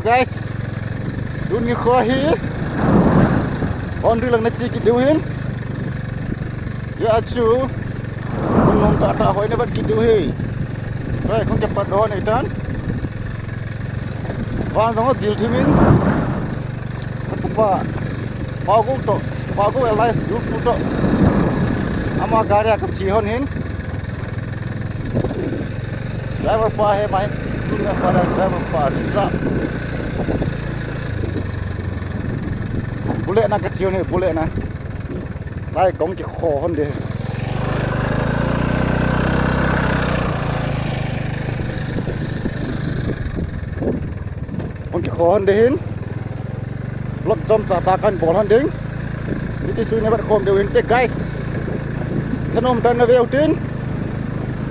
guys. Dunia khahi. On rilang na chiki dewin. Ya acu. Belum tak tahu ini buat gitu he. Baik, kau cepat doan ikan. Wan sangat deal timin. Tupa. Pagu elias dulu tu. Ama gari akan cihon hin. Driver pa hai mai. Tuna pada driver pa bisa. Boleh nak kecil ni, boleh nak. Lai kong je kho hon dia. Kong je kho hon dia hin. Vlog jom catakan bol hon ding. Ini cuy ni buat kom dia winter guys. Kenom dan nabi utin.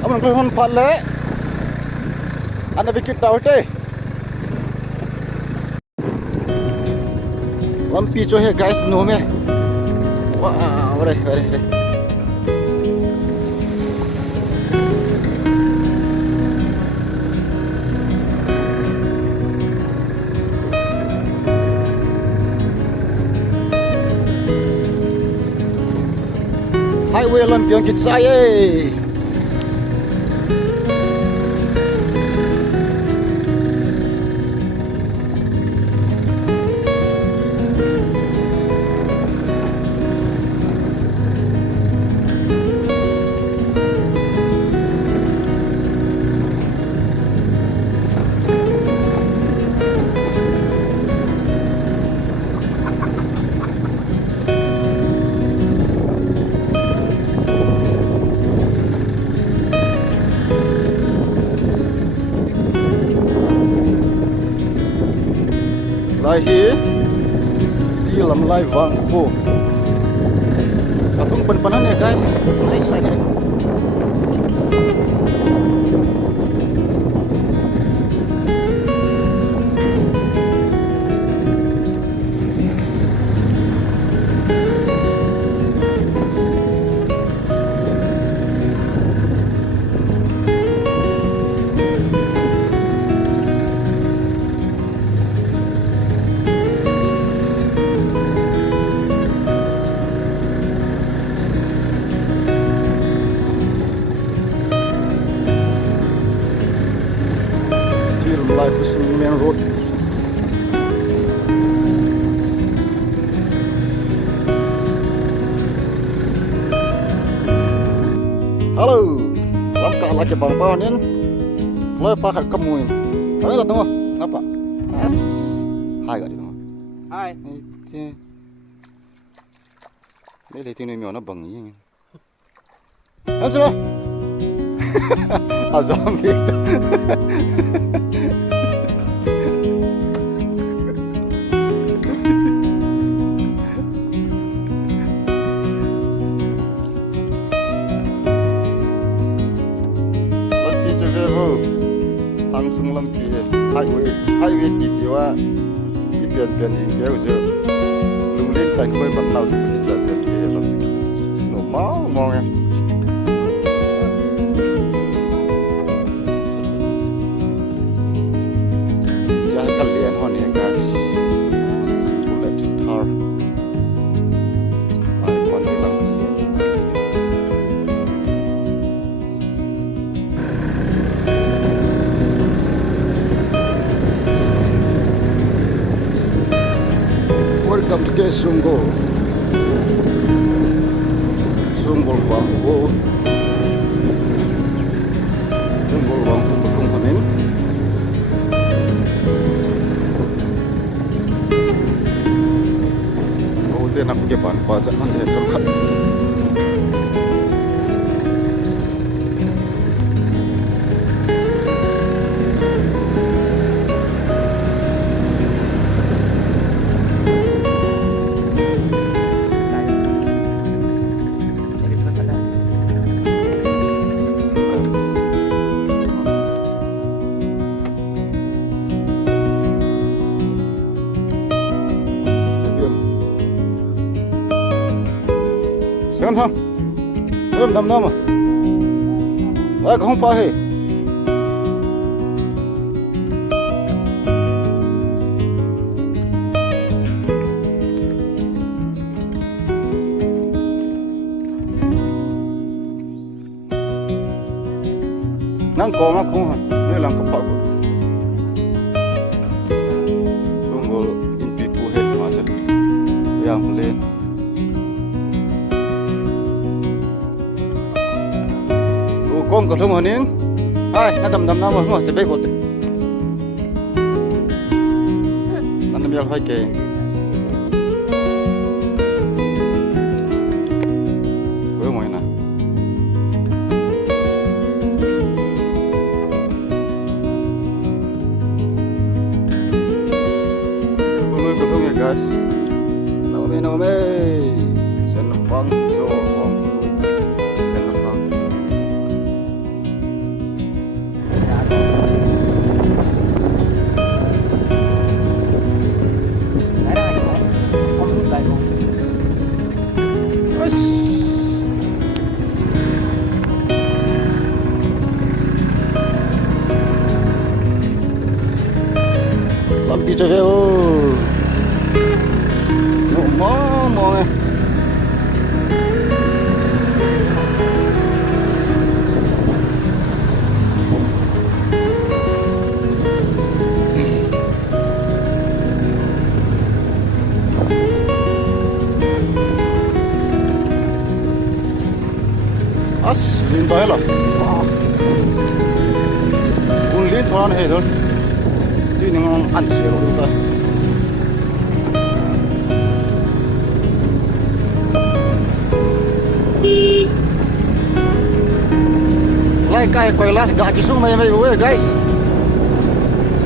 Amun kalau hon palle. Anda bikin tahu deh. Lampi cuy guys no me. Wah, boleh. Highway lampion kita saya. Lahi di lam lai wang po. Kapung penanan ya guys. Nice lagi. Life is main road. Halo, langkah lagi bang-bangin. Lo pakai kemuin. Kami tak tunggu. Apa? As. Hai gak ditunggu. Hai. Ini lihat ini mana bang ini. Hancur. Azam itu. Langsung lampi highway tiwa ipian jing jauh je lumlin tan koi batau je pun jauh je lo no mau ya jangan kalian hon ya guys bullet tar ai pon bilang Welcome to Kesungo. Sunggol Bangko. Sunggol Bangko Pekumhamin. Oh, dia nak pergi pasar mana cerkat. Xem không? Ươm tầm năm à? Đấy, không phải. lang ko nga kung ni lang kapagod. Tunggol inpi puhet macam yang len. Con có thông hồn yên ai nó tầm tầm năm mà sẽ biết một anh em phải kề với mọi nè con nuôi có thông nghe guys nào mê sẽ nó văng cho văng làm gì cho về nụ mò này liên tới rồi con liên thoáng này thôi đi nó ăn xíu rồi ta lại cái quay lại gạt cái xuống mày vui guys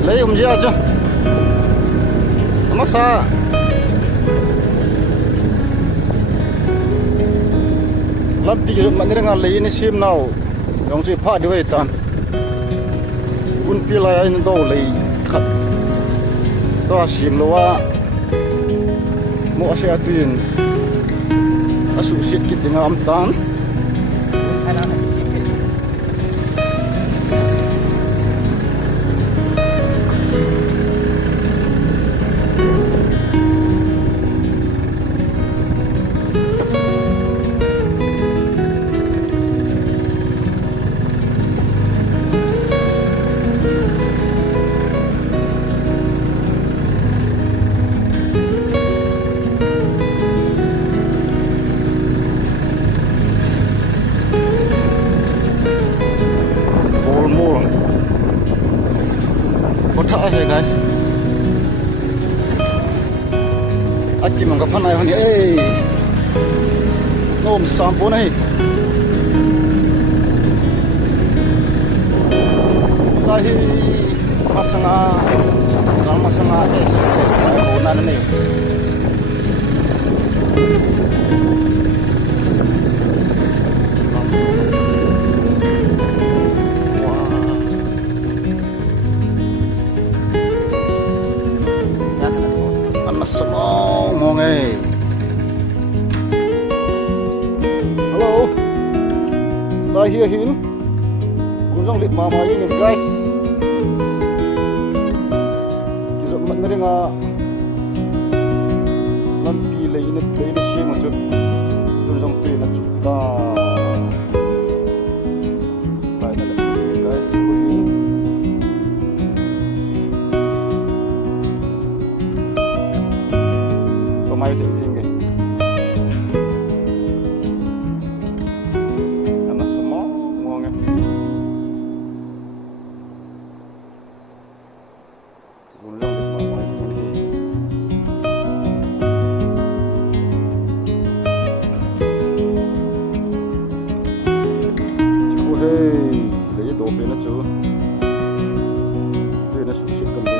lấy gì chứ mắc xa lắm đi cái mặt này lấy ini sim nào yang chỉ phá đi vậy tan kun pilai anh đâu lấy khát đó sim lo wa mua xe tuyên asu sit kit dengan am tan hey guys, aji mangga panai hani, nom sampo nahi, lahi masanga, dalam masanga onan ni. Semong mong hello stay here hin gunjong lit mama ini guys kisah mana nga lampi lain siya macam gunjong tu na cukta baik na guys pemain di sini karena semua ngomongnya ulang di pemain ini cukup hei lấy đồ bên nó chú đây là sự cầm đấy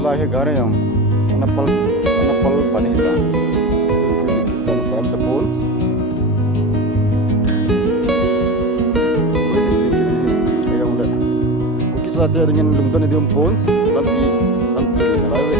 lahir gara yang napal panita kita lupakan tepun yang udah kita ada dengan lumtan di umpun tapi lalu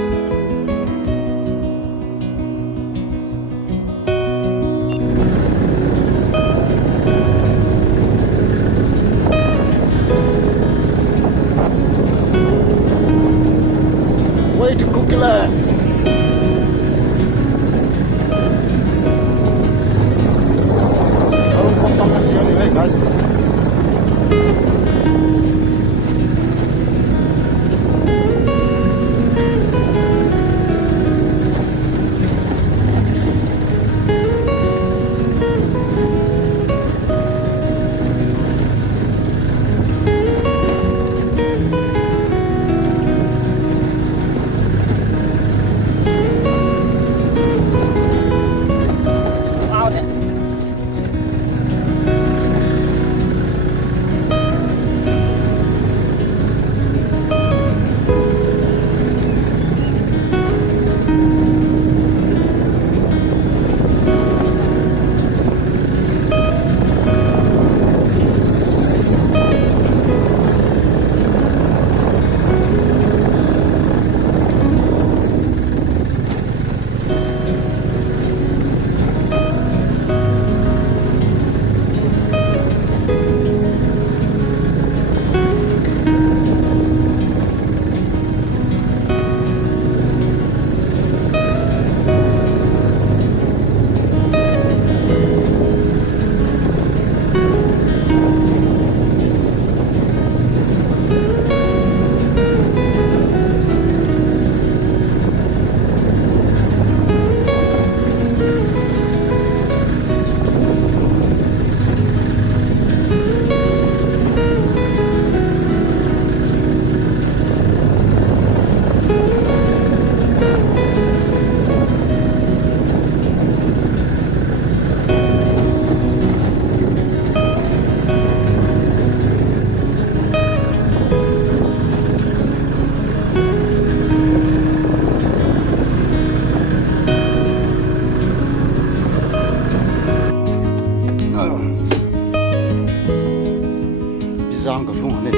jam ka thung ani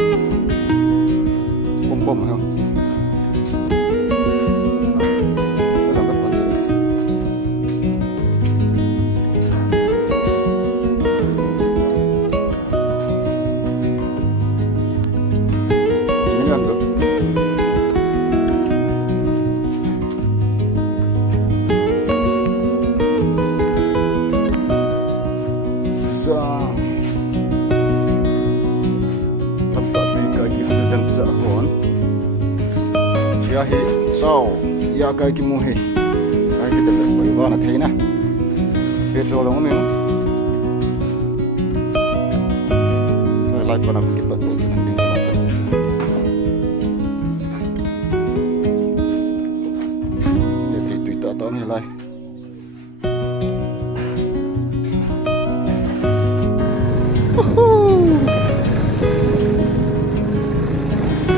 bom bom ha dalam ka pan ini kan ka ya hi sau ya kai ki mu he kai ki de bai wa na thei na petrol ang men lai pa na ki pa to na ding na ka ne ti tu ta ta ni lai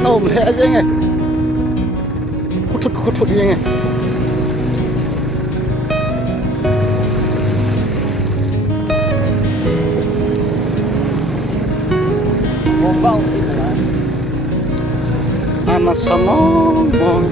nôm lẹ chứ nghe khuất đi nghe anak sama bong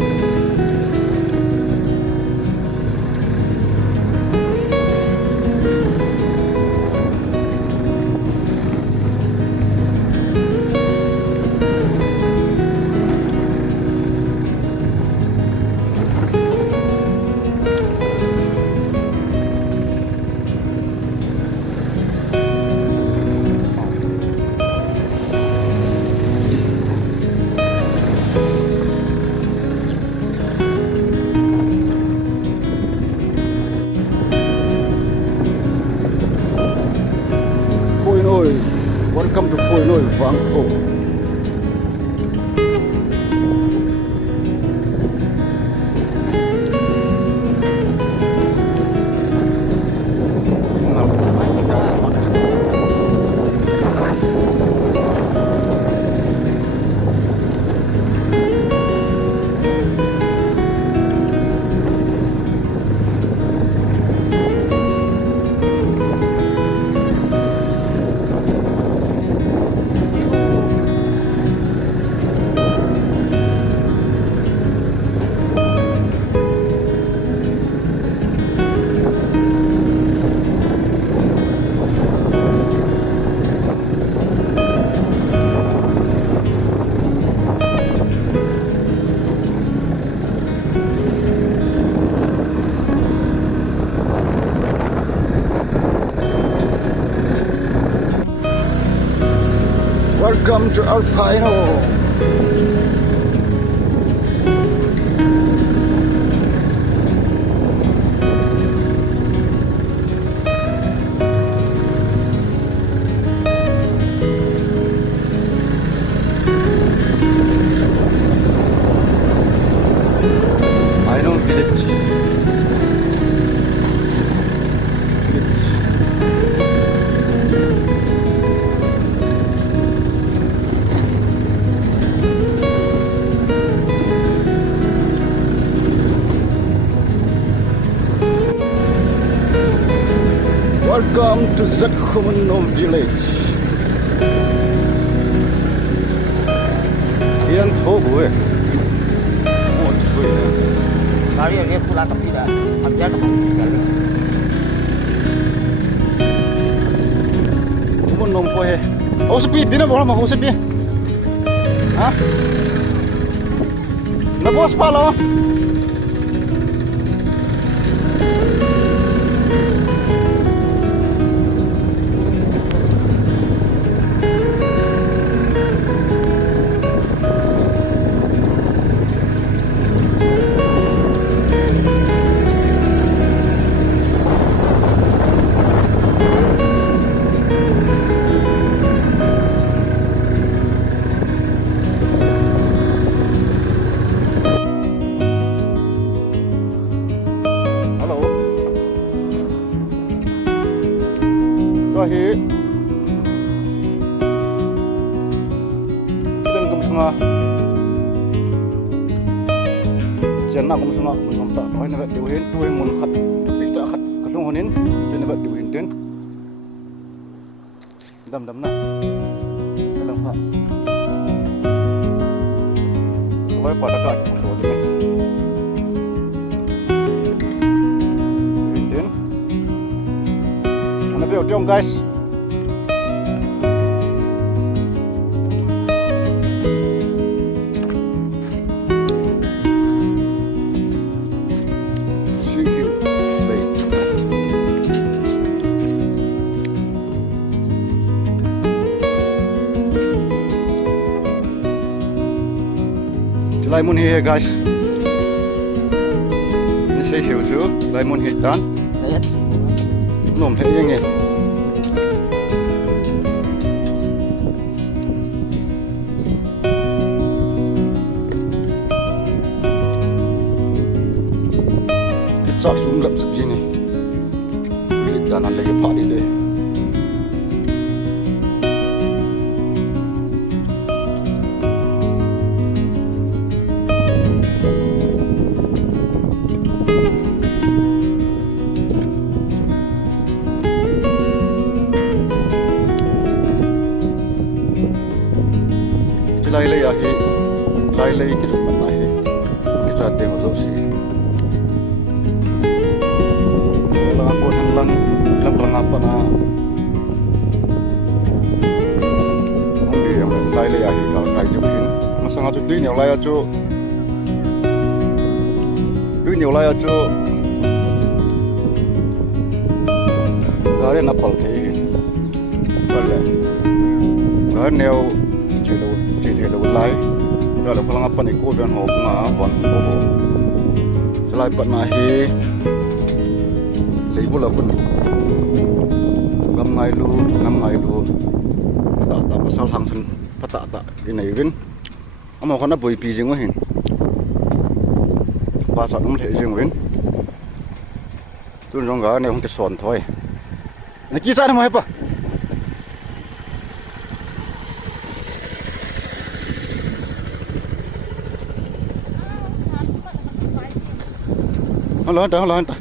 welcome to Phoi Noi Vang Pho. Welcome to Alpino. I know village. Welcome to Zakhumanom village. Yan thobu hai. Oh, chui hai. Kali ini sekolah tapi dah, ambil tu. Zakhumanom po hai. Oh, sepi, bina bola mah, oh sepi. Hah? Na bos palo. Kahi Ilang kamusunga Jana kamusunga Menontak Tuhay nabat diuhin Tuhay mun khat Tupikta khat Kalung honin Tuhay nabat diuhin din Dam-dam na Kalang pa loi pada ka ki to de din ana veo tiong guys Lemon here guys. Ini saya hiểu chứ lemon here tan. Nôm thế như nghe. Cái chả súng lập sập gì này. Cái đàn ăn lấy cái phát đi đây. Lai lai ahi, lai lai kita mana ahi, kita tengok dulu sih. Lang aku lang apa na? Mungkin yang lai lai ahi kalau kai jauhin, masa ngaju duit ni lai aja, duit ni lai aja. Gari napal kayak, boleh. Gari neo Hello lai kalau kalau apa ni kau dan hok ngah wan kau selai pat nahi lei pula pun ngam ngai lu tak pasal hang sen patak tak ini win amo kana boi pi jeng hin pasal nom the jeng win tun rong ga ne hong te son thoi ni ki sa mo hepa Halo anta.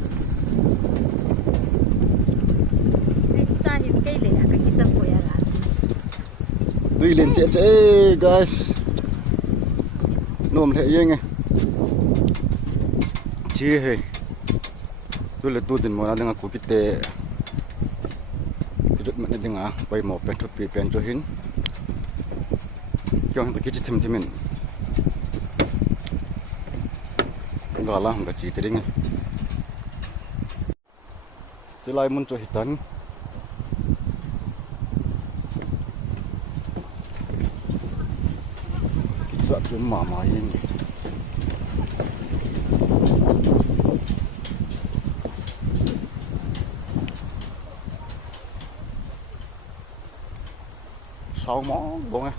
Kita hidup kayak ni, akan kita koya lah. Tui lên che guys. Nôm thế nghe. Chi he. Tu le tu din mo na dengan ku kite. Kejut mana dengan pai mo pen tu pi pen johin. Kyong tak kecit tim-timin. Galah enggak ci tering. Jelai muncul hitan. Kita cuma main. Sao món bông à?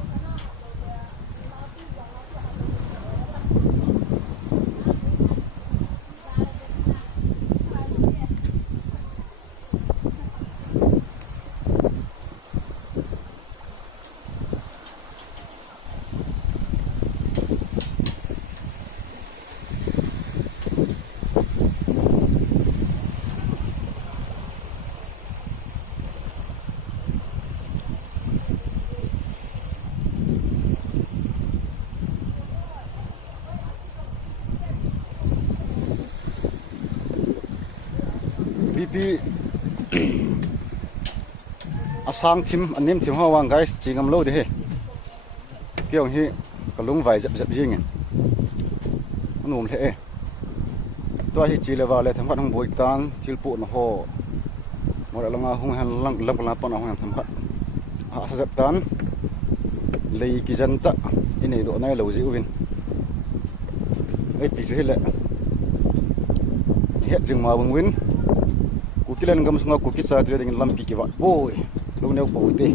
Pi asang tim anim tim hawang guys chingam lo de he kyong hi kalung vai zap jing num the to hi chi le wa le tham khat hong boi tan thil pu na ho mor langa hong han lang la pa na hong tham khat ha sa zap tan lei ki jan ta ini do nai lo ji win ai pi ju hele he jing ma bang win Kukilan gam sunga kukit sa tira dengan lampi kiwat boy lu neu boy te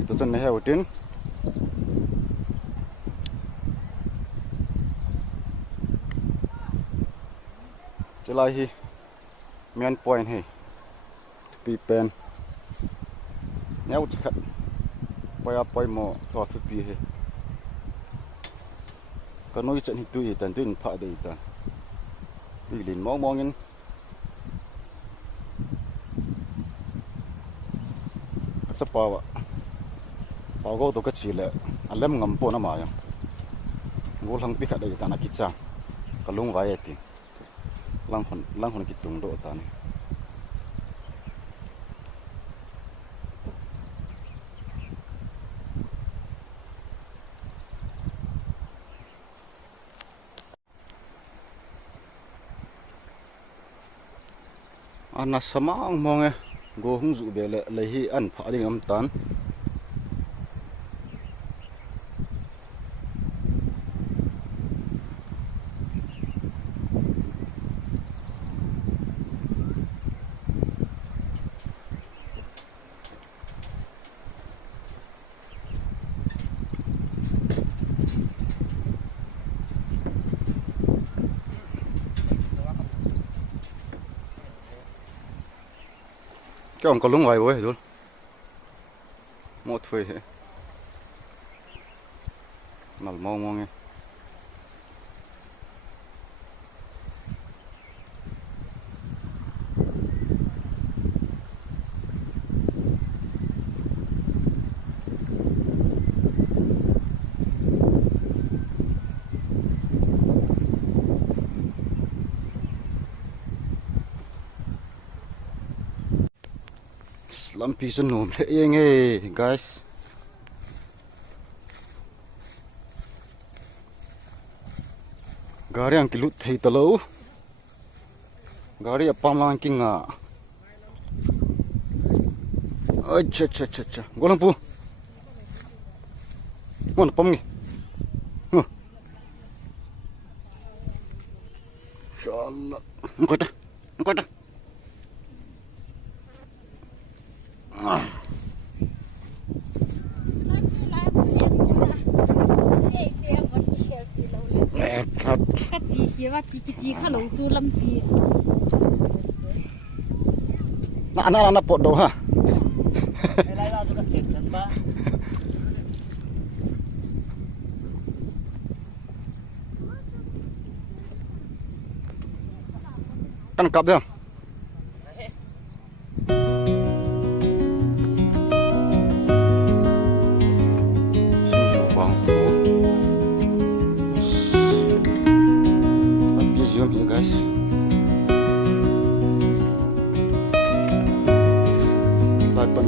itu chan he hotin chelai main point he pi pen neu chat paya poi mo tho thu pi he kanoi chan hi tu hi tan tuin pha de ta lin mong Pawa go to ka chile alem ngam po na ma yang Gulang pihak dari tanah kicang. Kalung wayati. Lang kitung do tan. Anas sama ang monge go hung zu bele lehi an pha ding am tan. Cái ông có lúng ngoài với rồi, một phơi hết, nằm mong nghe. Lampi senum le nghe guys. Gari ang kilut thei talo. Gari apam lang kinga. Acha. Golang pu. Mon pam ngi. Insyaallah. Engko dah. Các chị kia và chị khá lâu tu lâm tì. Anak pot do ha. Kan kap dia. Guys,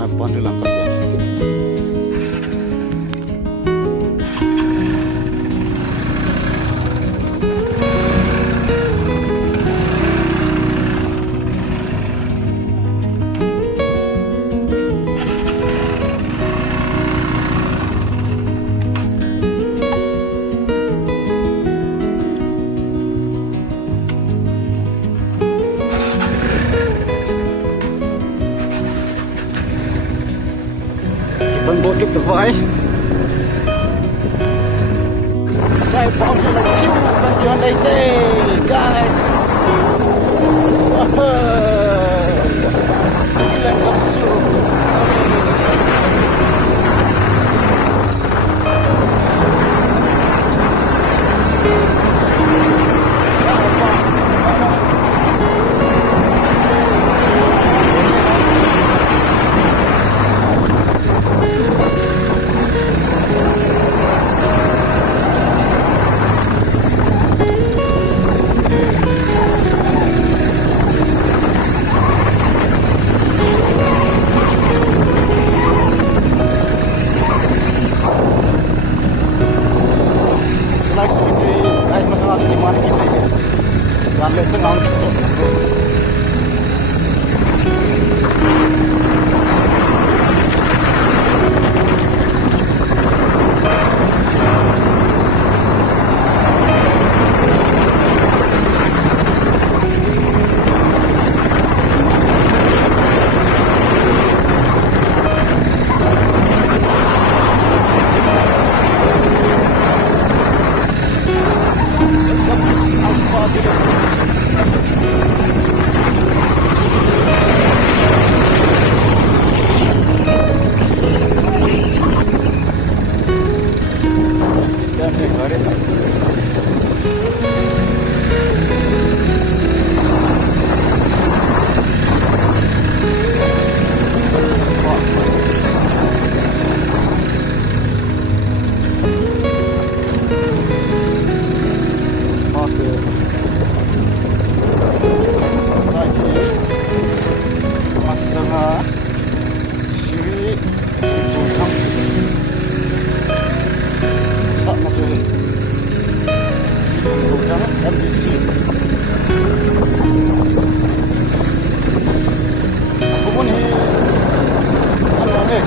apa di langkah dia. Bộ chụp được vậy. Đây phóng cho là chiếu con chuyến đây tê guys. Let's go shoot.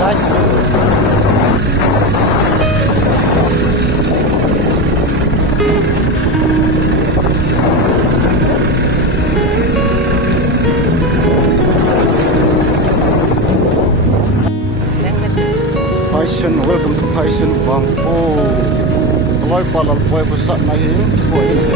guys. Passion, welcome to Passion Bangko. Kaloi palal boy besar nahin boy ini.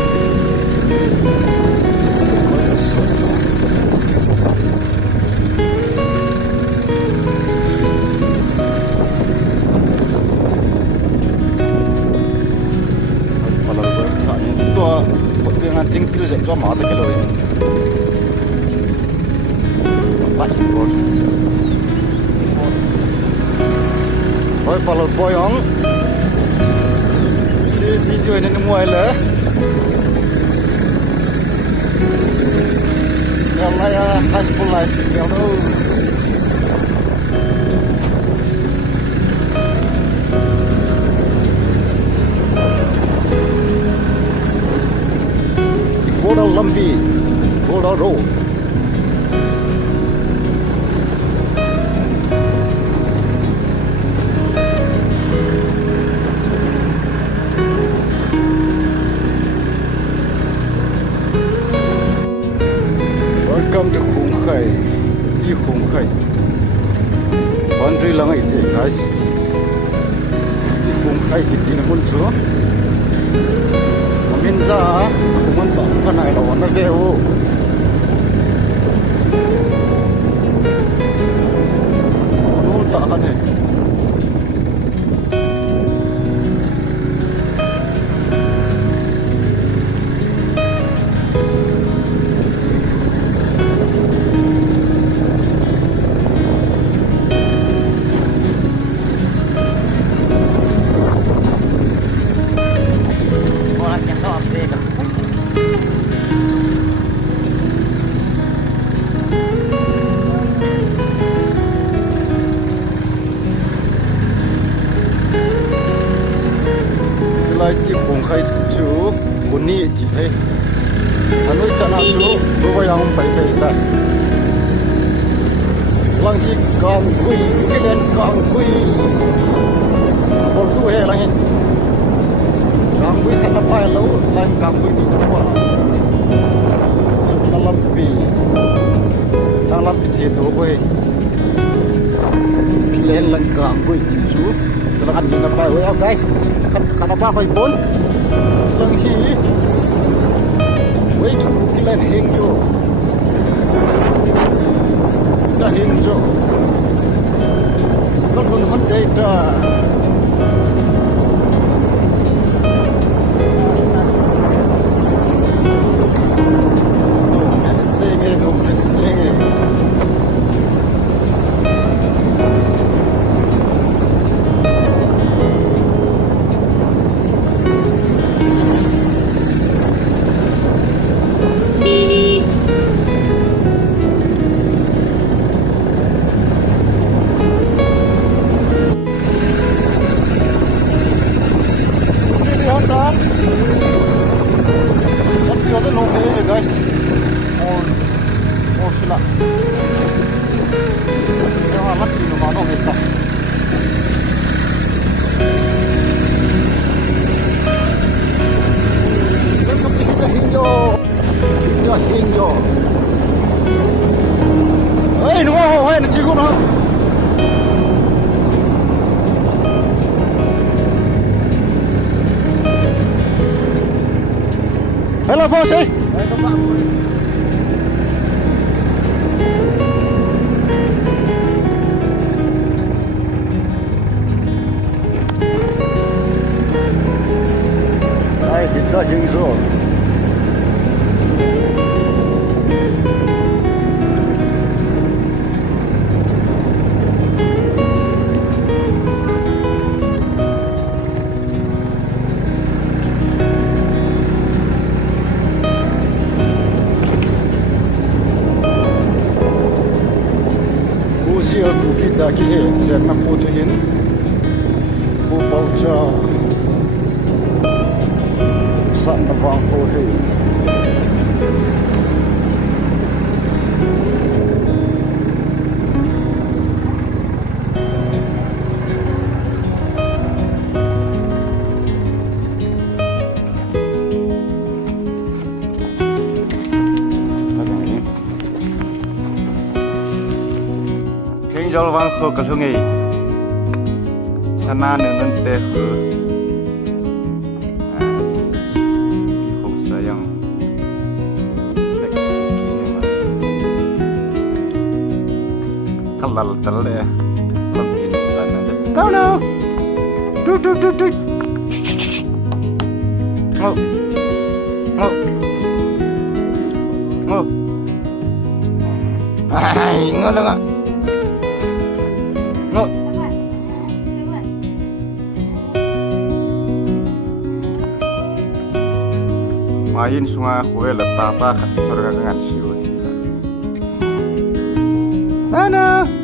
Palal boy besar ni tu dengan tingkil je tu mata kilo ini. Passion boy. Boy palal boy ang si video ini nemu ala yang saya high school life yang tu Goda Lambi Goda Road. Welcome to Khung Khai, di Khung Khai. Boundary lang ito guys. Di Khung Khai di namun tu. Minza, aku mantap kan ada warna biru. Anu tak kan ni. Di Khung Khai tu kuni di hai, anu cakap tu dua yang baik-baik dah. Lagi gangui, kita gangui, bordu hai lagi. Gangui kan apa lalu, lagi gangui di luar. Dalam situ boleh pilihan lagi gangui itu. Kalau kan ini apa, well guys. Kenapa kau pun selang hi, wei cakap kita hingjo, kita hingjo, kalau pun hendak dah, hello bos eh. Hai kita hingzo. Lagi saya nak fotoin bauca sana bang foto jol wang kho kalhungi sana nun te khu kihong sayang kalal tal ya kontin no no du ngô ngô ngô ai ngô đâu ạ ngô main sungai kue letak tak surga dengan siun. Mana?